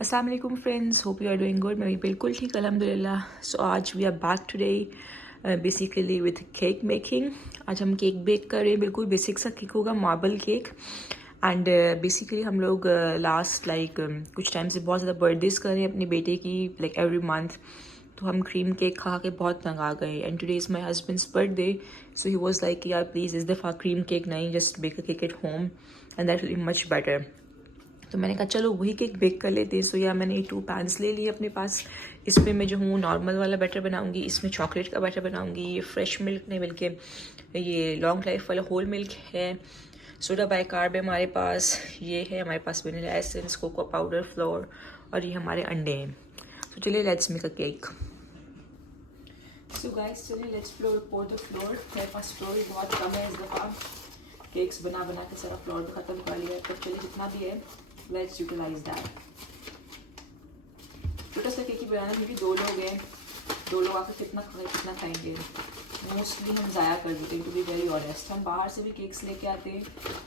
अस्सलाम वालेकुम friends, hope you are doing good. मैं भी बिल्कुल ठीक अल्हम्दुलिल्लाह। सो आज we are back today basically with cake making. आज हम केक बेक कर रहे हैं। बिल्कुल बेसिक सा केक होगा, मार्बल केक। एंड बेसिकली हम लोग लास्ट कुछ टाइम से बहुत ज़्यादा बर्थडेज कर रहे हैं अपनी बेटे की, लाइक एवरी मंथ। तो हम क्रीम केक खा के बहुत तंग आ गए। And today is my husband's birthday, so he was like यार प्लीज़ इस दफ़ा क्रीम केक नहीं, just bake a cake at home and that will be much better. तो मैंने कहा चलो वही केक बेक कर लेते हैं। सो या मैंने 2 पैन्स ले लिए अपने पास। इसमें मैं जो हूँ नॉर्मल वाला बैटर बनाऊंगी, इसमें चॉकलेट का बैटर बनाऊंगी। ये फ्रेश मिल्क नहीं बल्कि ये लॉन्ग लाइफ वाला होल मिल्क है। सोडा बाइकार्ब है हमारे पास, ये है हमारे पास vanilla essence, cocoa powder, flour, और ये हमारे अंडे हैं। तो चलिए let's make a cake. So guys चलिए लेट्स पोर द फ्लोर। मेरे पास फ्लोर बहुत कम है इस दफ़ा, केक्स बना बना के सारा फ्लोर भी ख़त्म कर लिया है। तो चलिए जितना भी है लेट्स यूटिलाइज दैट। छोटा सा केक ही बनाना क्योंकि 2 लोग हैं, 2 लोग आकर कितना खाएंगे। मोस्टली हम ज़ाया कर देते हैं, टू बी वेरी ऑनेस्ट। हम बाहर से भी केक्स लेके आते हैं,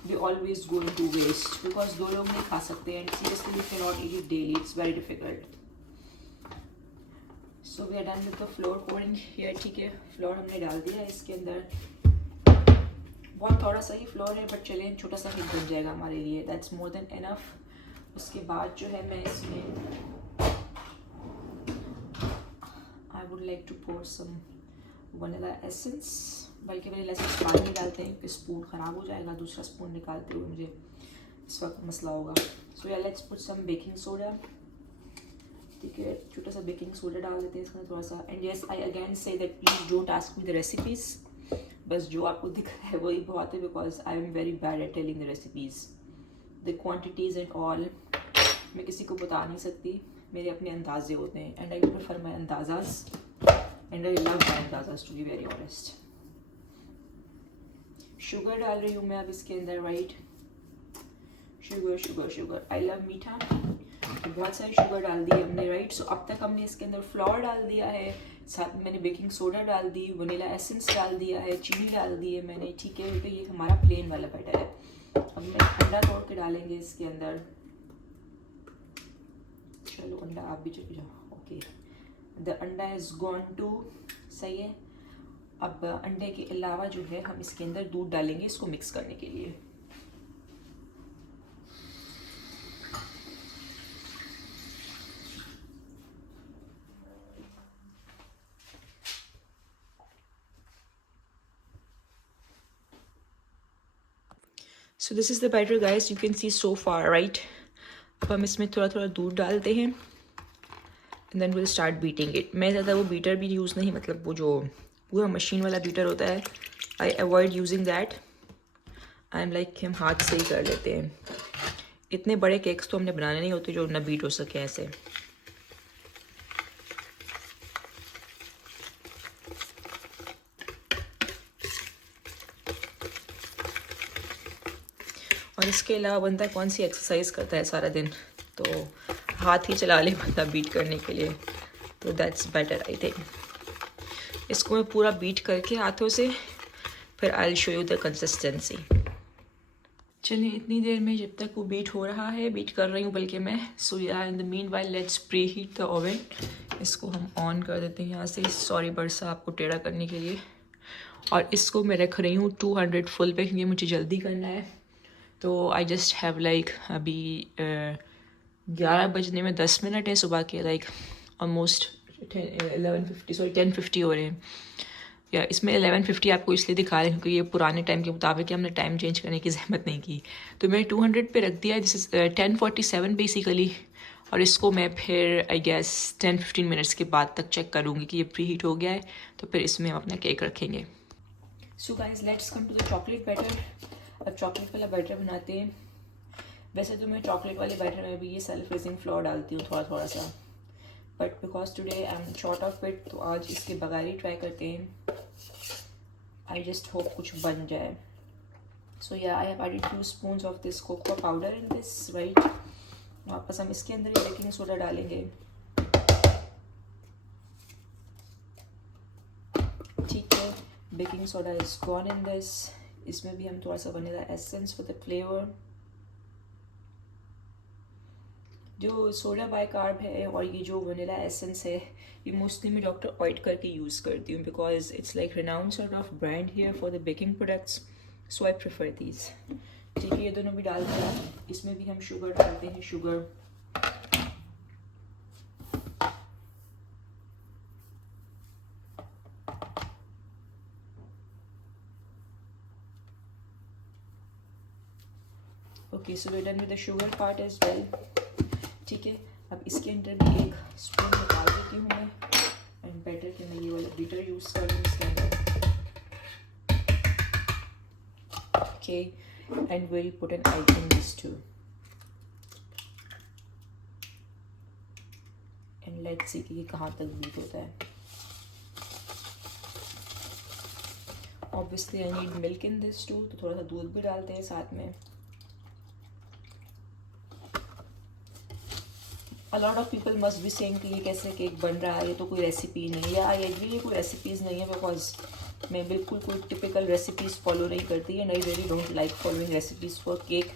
we always go in to waste because 2 लोग नहीं खा सकते and seriously we can not eat it daily, it's very difficult. So we are done with the flour pouring here. ठीक है, फ्लोर हमने डाल दिया है इसके अंदर। बहुत थोड़ा सा ही फ्लोर है बट चलें, छोटा सा केक बन जाएगा हमारे लिए, दैट्स मोर देन इनफ। उसके बाद जो है मैं इसमें I would like to pour some vanilla essence, बल्कि वनीला एसेंस बाद में डालते हैं क्योंकि स्पून ख़राब हो जाएगा, दूसरा स्पून निकालते हुए मुझे इस वक्त मसला होगा। So yeah let's put some baking soda. ठीक है, छोटा सा बेकिंग सोडा डाल देते हैं इसमें थोड़ा सा। And yes I again say that please don't ask me the recipes, बस जो आपको दिख रहा है वही बहुत है because I am very bad at telling the recipes, the quantities and all. मैं किसी को बता नहीं सकती, मेरे अपने अंदाजे होते हैं एंड आई प्रेफर माई अंदाज़ाज एंड आई लव माई अंदाज़ाज to be very honest. Sugar डाल रही हूँ मैं अब इसके अंदर, right. Sugar sugar sugar, I love मीठा। तो बहुत सारी शुगर डाल दी हमने, राइट। सो अब तक हमने इसके अंदर फ्लोर डाल दिया है, साथ में मैंने बेकिंग सोडा डाल दी, वनीला एसेंस डाल दिया है, चीनी डाल दी है मैंने। ठीक है, तो ये हमारा प्लेन वाला बैटर है। अब मैं अंडा तोड़ के डालेंगे इसके अंदर। चलो अंडा आप भी चले जाओ, ओके। द अंडा इज़ गॉन टू, सही है। अब अंडे के अलावा जो है हम इसके अंदर दूध डालेंगे इसको मिक्स करने के लिए। So this is the batter guys, you can see so far, right. अब हम इसमें थोड़ा थोड़ा दूध डालते हैं and then will start beating it. मैं ज़्यादा वो बीटर भी यूज़ नहीं, मतलब वो जो पूरा मशीन वाला बीटर होता है, I avoid using that. I am like हम हाथ से ही कर लेते हैं। इतने बड़े केक्स तो हमने बनाने नहीं होते जो ना बीट हो सके ऐसे। और इसके अलावा बंदा कौन सी एक्सरसाइज करता है सारा दिन, तो हाथ ही चला ले बंदा बीट करने के लिए, तो दैट्स बेटर आई थिंक। इसको मैं पूरा बीट करके हाथों से, फिर I will show you the consistency. चलिए इतनी देर में जब तक वो बीट हो रहा है, बीट कर रही हूँ बल्कि मैं। सो या in the mean while let's pre heat the oven. इसको हम ऑन कर देते हैं यहाँ से, सॉरी बरसा आपको टेढ़ा करने के लिए। और इसको मैं रख रही हूँ 200 फुल पे क्योंकि मुझे जल्दी करना है। तो आई जस्ट हैव लाइक अभी 11 बजने में 10 मिनट है सुबह के, लाइक ऑलमोस्ट 11:50 सॉरी 10:50 हो रहे हैं। या इसमें 11:50 आपको इसलिए दिखा रहे हैं क्योंकि ये पुराने टाइम के मुताबिक हमने टाइम चेंज करने की ज़हमत नहीं की। तो मैंने 200 पे रख दिया है, दिस इज़ 10:47 बेसिकली। और इसको मैं फिर आई गेस 10-15 मिनट्स के बाद तक चेक करूँगी कि ये प्री हीट हो गया है, तो फिर इसमें हम अपना केक रखेंगे। So guys let's come to the chocolate batter. अब चॉकलेट वाला बैटर बनाते हैं। वैसे तो मैं चॉकलेट वाले बैटर में भी ये सेल्फ रेजिंग फ्लोर डालती हूँ थोड़ा थोड़ा सा, but because today I am short of it, तो आज इसके बगैर ही ट्राई करते हैं। आई जस्ट होप कुछ बन जाए। So yeah I have added 2 spoons of this cocoa powder in this, right. वापस हम इसके अंदर ही बेकिंग सोडा डालेंगे। ठीक है, baking soda is gone in this. इसमें भी हम थोड़ा सा vanilla essence for the flavour. जो सोडा बाइकार्ब है और ये जो वनीला एसेंस है, ये मोस्टली मैं डॉक्टर ऑइट करके यूज़ करती हूँ because it's like renowned sort of brand here for the baking products, so I prefer these. ठीक है, ये दोनों भी डाल दिया। इसमें भी हम शुगर डालते हैं, sugar. Okay, so we done with the sugar part as well. ठीक है, अब इसके अंदर भी एक स्पून निकाल देती हूँ मैं, एंड बेटर कि मैं ये वाला बीटर यूज़ कर लूँ इसके अंदर। Okay, and will put an egg in this too and let's see कि ये कहाँ तक बीट होता है। Obviously I need milk in this too, तो थोड़ा सा दूध भी डालते हैं साथ में। A lot of people must be saying कि ये कैसे केक बन रहा है, ये तो कोई रेसिपी नहीं है। आई एग्री, ये कोई रेसिपीज़ नहीं है बिकॉज मैं बिल्कुल कोई टिपिकल रेसिपीज़ फॉलो नहीं करती है। I very don't like following recipes for cake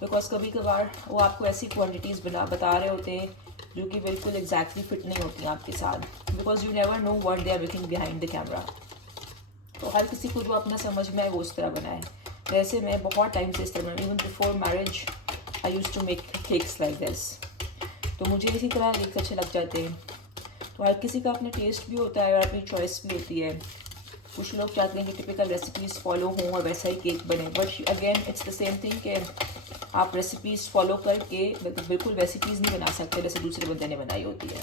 because कभी कभार वो आपको ऐसी क्वान्टिटीज़ बता रहे होते हैं जो कि बिल्कुल एग्जैक्टली फिट नहीं होती आपके साथ, because you never know what they are looking behind the camera. तो हर किसी को जो अपना समझ में आए वो उस तरह बनाए। वैसे मैं बहुत टाइम से इस तरह, even before marriage I use to make cakes like this, तो मुझे इसी तरह केक अच्छे लग जाते हैं। तो हर किसी का अपना टेस्ट भी होता है और अपनी चॉइस भी होती है। कुछ लोग चाहते हैं कि टिपिकल रेसिपीज़ फॉलो हों और वैसा ही केक बने, but again it's the same thing कि आप रेसिपीज़ फॉलो करके बिल्कुल वैसी चीज़ नहीं बना सकते जैसे दूसरे बंदे ने बनाई होती है।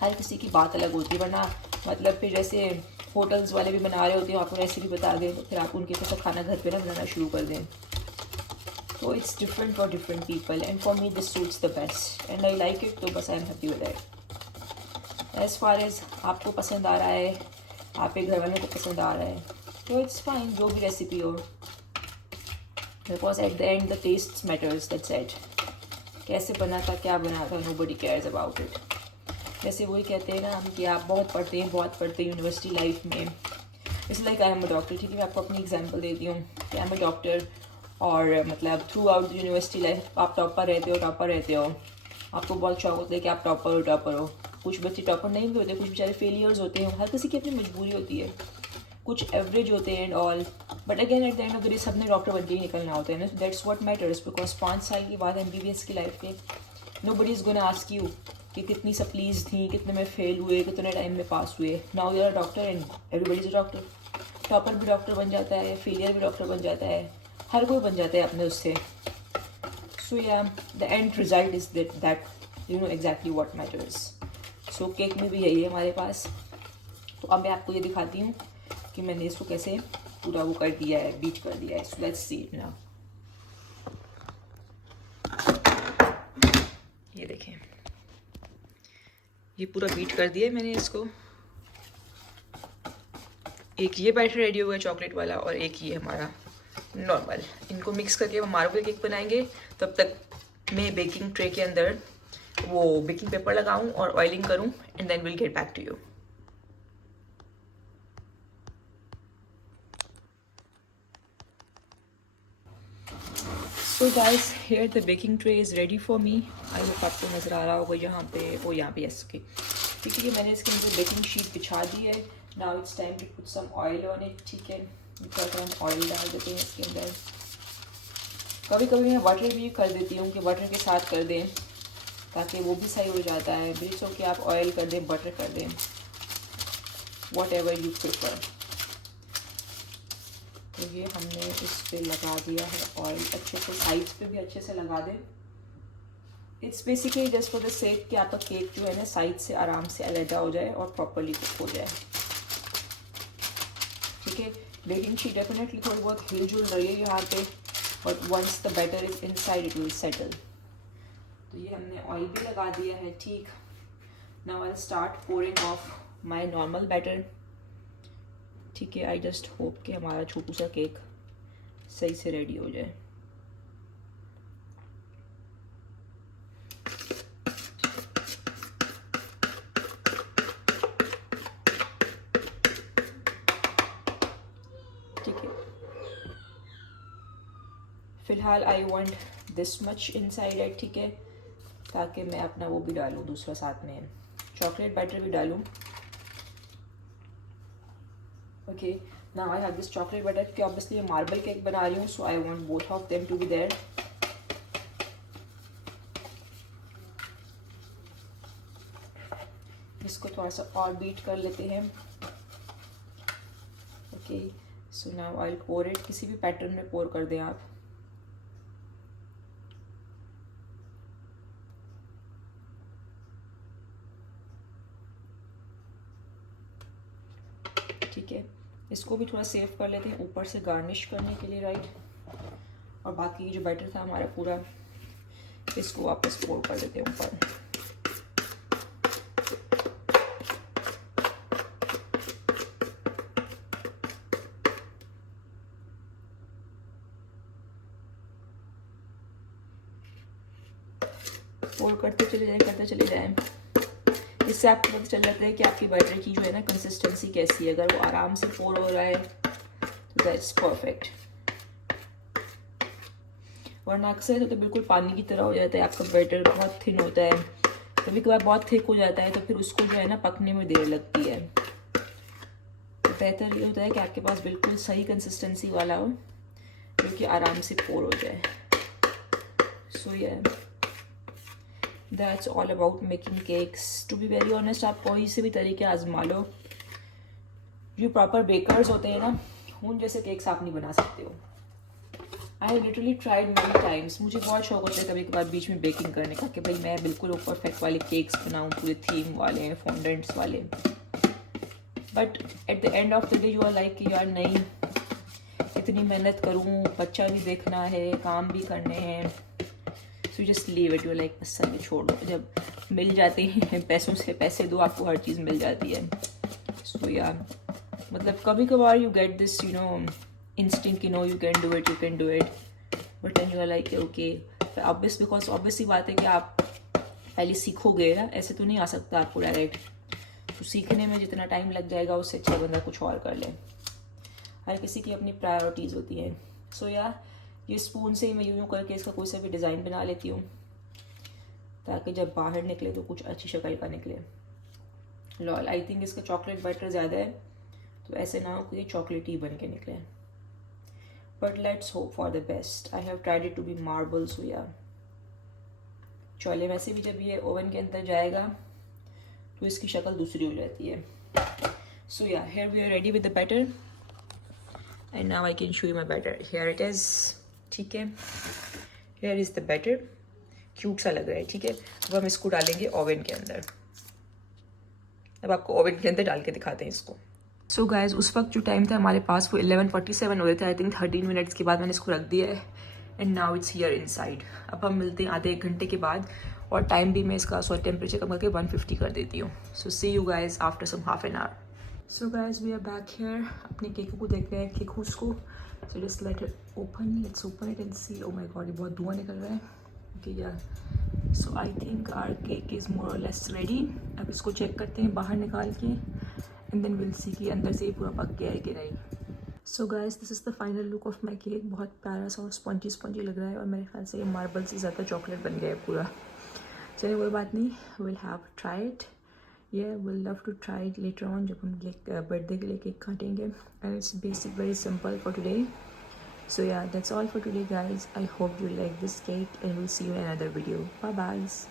हर किसी की बात अलग होती है, वरना मतलब फिर जैसे होटल्स वाले भी बना रहे होते हैं, आपको रेसिपी बता दें तो फिर आप उनके जैसा खाना घर पे ना बनाना शुरू कर दें। So it's different for different people and for me this suits the best and I like it, तो बस I am happy with it। As far as आपको पसंद आ रहा है, आपके घर वालों को पसंद आ रहा है, तो it's fine जो भी रेसिपी हो, because at the end the taste matters, that's it। कैसे बना था, क्या बना था, nobody cares about it। जैसे वही कहते हैं ना हम कि आप बहुत पढ़ते हैं यूनिवर्सिटी लाइफ में। It's like I am a doctor. ठीक है, मैं आपको अपनी एग्जांपल देती हूँ कि आई एम अ डॉक्टर और मतलब थ्रू आउट यूनिवर्सिटी लाइफ आप टॉपर रहते हो। आपको बहुत शौक होता है कि आप टॉपर हो। कुछ बच्चे टॉपर नहीं भी होते, कुछ बेचारे फेलियर्स होते हैं। हर किसी की अपनी मजबूरी होती है। कुछ एवरेज होते हैं and all, but again eight the end of the day सबने डॉक्टर बन के ही निकलना होता है ना। दैट्स व्हाट मैटर्स, बिकॉज 5 साल के बाद MBBS की लाइफ में nobody is gonna ask you कि कितनी सप्लीज थी, कितने में फेल हुए, कितने टाइम में पास हुए। Now you are doctor and everybody is a doctor. Topper भी डॉक्टर बन जाता है, फेलियर भी डॉक्टर बन जाता है, हर कोई बन जाता है अपने उससे। सो या the end result is that you know exactly what matters. So cake में भी यही है हमारे पास। तो अब मैं आपको ये दिखाती हूँ कि मैंने इसको कैसे पूरा वो कर दिया है, बीट कर दिया है। So let's see it now. ये देखें, ये पूरा बीट कर दिया है मैंने इसको। एक ये बैटर रेडी हो गया चॉकलेट वाला और एक ये हमारा नॉर्मल। इनको मिक्स करके हम मार्बल केक बनाएंगे। तब तक मैं बेकिंग ट्रे के अंदर वो बेकिंग पेपर लगाऊं और ऑयलिंग करूं and then will get back to you. So guys, here the baking tray is ready for me. I hope आपको नज़र आ रहा होगा यहाँ पे, वो यहाँ पे यस ओके। ठीक है, मैंने इसके अंदर बेकिंग शीट बिछा दी है। Now it's time to put some oil on it. ठीक है, हम ऑयल डाल देते हैं इसके अंदर। कभी कभी मैं बटर भी कर देती हूँ कि बटर के साथ कर दें ताकि वो भी सही हो जाता है। ब्रिज हो कि आप ऑयल कर दें, बटर कर दें, वॉट एवर यू प्रेफर। तो ये हमने इस पे लगा दिया है ऑयल अच्छे से, साइड्स पे भी अच्छे से लगा दें। It's basically just for the sake कि आपका केक जो है ना साइड से आराम से अलहदा हो जाए और प्रॉपरली कुक हो जाए। ठीक है, बेकिंग शीट डेफिनेटली थोड़ी बहुत हिल जुल रही है यहाँ पे, but once the batter is inside it will settle. तो ये हमने ऑयल भी लगा दिया है। ठीक, now I start pouring of my normal batter. ठीक है, आई जस्ट होप कि हमारा छोटू सा केक सही से रेडी हो जाए। ठीक है, फिलहाल I want this much inside it. ठीक है, ताकि मैं अपना वो भी डालूँ दूसरा साथ में, चॉकलेट बैटर भी डालूँ। Okay, now I have this chocolate batter, क्योंकि ऑब्वियसली मैं मार्बल केक बना रही हूँ, so I want both of them to be there. इसको थोड़ा सा और बीट कर लेते हैं। Okay, so now I will pour it, किसी भी पैटर्न में पोर कर दें आप। ठीक है, इसको भी थोड़ा सेव कर लेते हैं ऊपर से गार्निश करने के लिए, राइट। और बाकी जो बैटर था हमारा पूरा, इसको वापस पोर कर देते हैं ऊपर। पोर करते चले जाएं। इससे आपको पता चल जाता है कि आपकी बैटर की जो है ना कंसिस्टेंसी कैसी है। अगर वो आराम से पोर हो रहा है तो दैट्स परफेक्ट, वरना अक्सर तो बिल्कुल पानी की तरह हो जाता है, आपका बैटर बहुत थिन होता है, कभी कभार बहुत थिक हो जाता है, तो फिर उसको जो है ना पकने में देर लगती है। तो बेहतर ये होता है कि आपके पास बिल्कुल सही कंसिस्टेंसी वाला हो जो कि आराम से पोर हो जाए। सो ये that's all about making cakes. To be very honest, आप कोई से भी तरीके आजमा लो, जो प्रॉपर बेकर्स होते हैं ना, उन जैसे केक्स आप नहीं बना सकते हो। I literally tried many times, मुझे बहुत शौक होता है कभी कभार बीच में बेकिंग करने का, कि भाई मैं बिल्कुल वो परफेक्ट वाले केक्स बनाऊँ, पूरे थीम वाले, फॉन्डेंट्स वाले। But at the end of the day you are like यार नहीं, इतनी मेहनत करूँ, बच्चा भी देखना है, काम भी करने हैं, so just leave it. You like बस सब छोड़ दो, जब मिल जाते हैं पैसों से, पैसे दो आपको हर चीज़ मिल जाती है। सो यार मतलब कभी कभार you get this you know instinct, you know you can do it, but then you are like okay, obvious, because obviously बात है कि आप पहले सीखोगे ना, ऐसे तो नहीं आ सकता आपको डायरेक्ट। तो सीखने में जितना टाइम लग जाएगा उससे अच्छा बंदा कुछ और कर ले। हर किसी की अपनी प्रायोरिटीज़ होती हैं। सो यार ये स्पून से ही मैं यूँ करके इसका कोई सा भी डिज़ाइन बना लेती हूँ, ताकि जब बाहर निकले तो कुछ अच्छी शक्ल का निकले। लॉल, आई थिंक इसका चॉकलेट बटर ज़्यादा है, तो ऐसे ना हो कि चॉकलेट ही बन के निकले। But let's hope for the best. I have tried it to be marble, so yeah. चौले वैसे भी जब ये ओवन के अंदर जाएगा तो इसकी शक्ल दूसरी हो जाती है। So yeah, here we are ready with the batter. And now I can show you my batter. Here it is. ठीक है, here is the batter. Cute सा लग रहा है, ठीक है। अब हम इसको डालेंगे ओवन के अंदर। अब आपको ओवन के अंदर डाल के दिखाते हैं इसको। सो गाइज उस वक्त जो टाइम था हमारे पास वो 11:47 हो रहे थे। आई थिंक 13 मिनट्स के बाद मैंने इसको रख दिया है, and now it's here inside. अब हम मिलते हैं आधे एक घंटे के बाद, और टाइम भी मैं इसका टेम्परेचर कम करके 150 कर देती हूँ। So see you guys after some half an hour. So guys we are back here, अपने केक को देख रहे हैं, केक उसको। So just let it open, let's open it and see. Oh my god, ये बहुत धुआं निकल रहा है। ओके यार, so I think our cake is more or less ready. अब इसको चेक करते हैं बाहर निकाल के, एंड देन विल सी कि अंदर से ही पूरा पक गया है कि नहीं। So guys this is the final look of my cake. बहुत प्यारा सा और स्पॉन्जी लग रहा है, और मेरे ख्याल से ये मार्बल से ज़्यादा चॉकलेट बन गया है पूरा। चलिए कोई बात नहीं, विल हैव ट्राई इट, ये will love to try it later on, जब हम बर्थडे के लिए केक काटेंगे। And it's basic very simple for today. So yeah, that's all for today guys. I hope you like this cake, and we'll see you in another video. Bye bye.